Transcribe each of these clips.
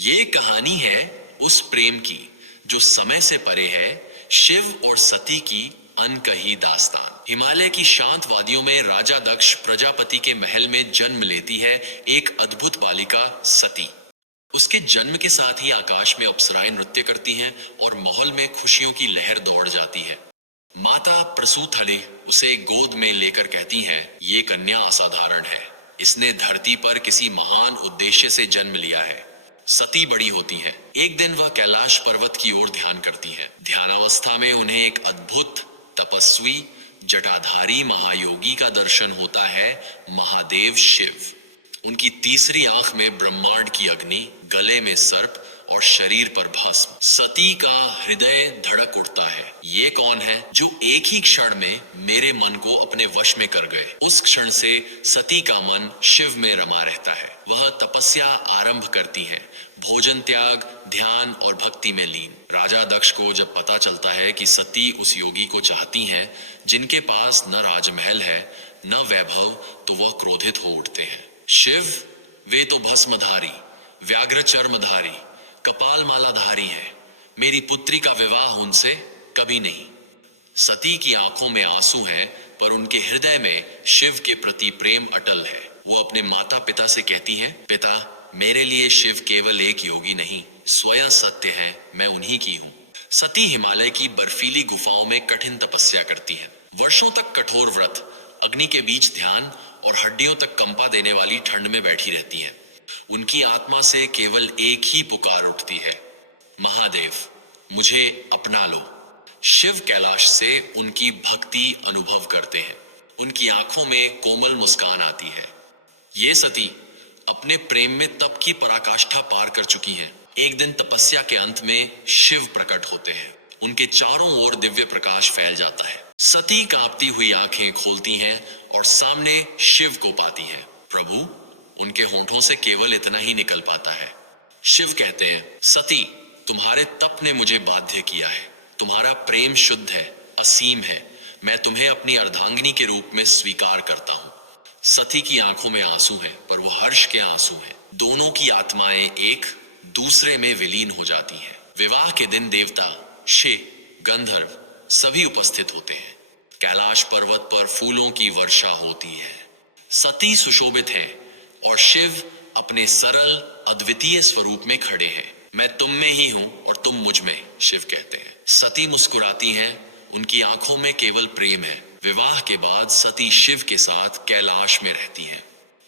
ये कहानी है उस प्रेम की जो समय से परे है, शिव और सती की अनकही दास्तान। हिमालय की शांत वादियों में राजा दक्ष प्रजापति के महल में जन्म लेती है एक अद्भुत बालिका सती। उसके जन्म के साथ ही आकाश में अप्सराएं नृत्य करती हैं और महल में खुशियों की लहर दौड़ जाती है। माता प्रसूथले उसे गोद में लेकर कहती हैं, ये कन्या असाधारण है। इसने धरती पर किसी महान उद्देश्य से जन्म लिया है। सती बड़ी होती है। एक दिन वह कैलाश पर्वत की ओर ध्यान करती है। ध्यानावस्था में उन्हें एक अद्भुत तपस्वी जटाधारी महायोगी का दर्शन होता है, महादेव शिव। उनकी तीसरी आंख में ब्रह्मांड की अग्नि, गले में सर्प और शरीर पर भस्म। सती का हृदय धड़क उठता है। ये कौन है जो एक ही क्षण में मेरे मन को अपने वश में कर गए। उस क्षण से सती का मन शिव में रमा रहता है। वह तपस्या आरंभ करती है, भोजन त्याग, ध्यान और भक्ति में लीन। राजा दक्ष को जब पता चलता है कि सती उस योगी को चाहती हैं जिनके पास न राजमहल है न वैभव, तो वह क्रोधित हो उठते हैं। शिव, वे तो भस्मधारी, व्याघ्र चर्मधारी, कपाल मालाधारी है। मेरी पुत्री का विवाह उनसे कभी नहीं। सती की आंखों में आंसू हैं, पर उनके हृदय में शिव के प्रति प्रेम अटल है। वो अपने माता पिता से कहती है, पिता, मेरे लिए शिव केवल एक योगी नहीं, स्वयं सत्य है, मैं उन्हीं की हूँ। सती हिमालय की बर्फीली गुफाओं में कठिन तपस्या करती है। वर्षों तक कठोर व्रत, अग्नि के बीच ध्यान और हड्डियों तक कंपा देने वाली ठंड में बैठी रहती है। उनकी आत्मा से केवल एक ही पुकार उठती है, महादेव, मुझे अपना लो। शिव कैलाश से उनकी भक्ति अनुभव करते हैं। उनकी आंखों में कोमल मुस्कान आती है। ये सती अपने प्रेम में तप की पराकाष्ठा पार कर चुकी हैं। एक दिन तपस्या के अंत में शिव प्रकट होते हैं। उनके चारों ओर दिव्य प्रकाश फैल जाता है। सती कांपती हुई आंखें खोलती हैं और सामने शिव को पाती हैं। प्रभु, उनके होंठों से केवल इतना ही निकल पाता है। शिव कहते हैं, सती, तुम्हारे तप ने मुझे बाध्य किया है। तुम्हारा प्रेम शुद्ध है, असीम है। मैं तुम्हें अपनी अर्धांगिनी के रूप में स्वीकार करता हूँ। सती की आंखों में आंसू हैं, पर वो हर्ष के आंसू हैं। दोनों की आत्माएं एक दूसरे में विलीन हो जाती हैं। विवाह के दिन देवता, शिव, गंधर्व सभी उपस्थित होते हैं। कैलाश पर्वत पर फूलों की वर्षा होती है। सती सुशोभित है और शिव अपने सरल अद्वितीय स्वरूप में खड़े हैं। मैं तुम में ही हूं और तुम मुझ में, शिव कहते हैं। सती मुस्कुराती हैं, उनकी आंखों में केवल प्रेम है। विवाह के बाद सती शिव के साथ कैलाश में रहती हैं।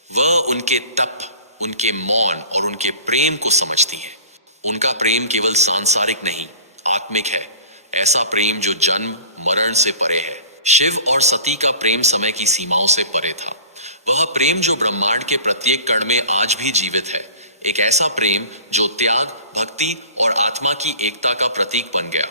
वह उनके तप, उनके मौन और उनके प्रेम को समझती हैं। उनका प्रेम केवल सांसारिक नहीं, आत्मिक है। ऐसा प्रेम जो जन्म मरण से परे है। शिव और सती का प्रेम समय की सीमाओं से परे था। वह प्रेम जो ब्रह्मांड के प्रत्येक कण में आज भी जीवित है। एक ऐसा प्रेम जो त्याग, भक्ति और आत्मा की एकता का प्रतीक बन गया।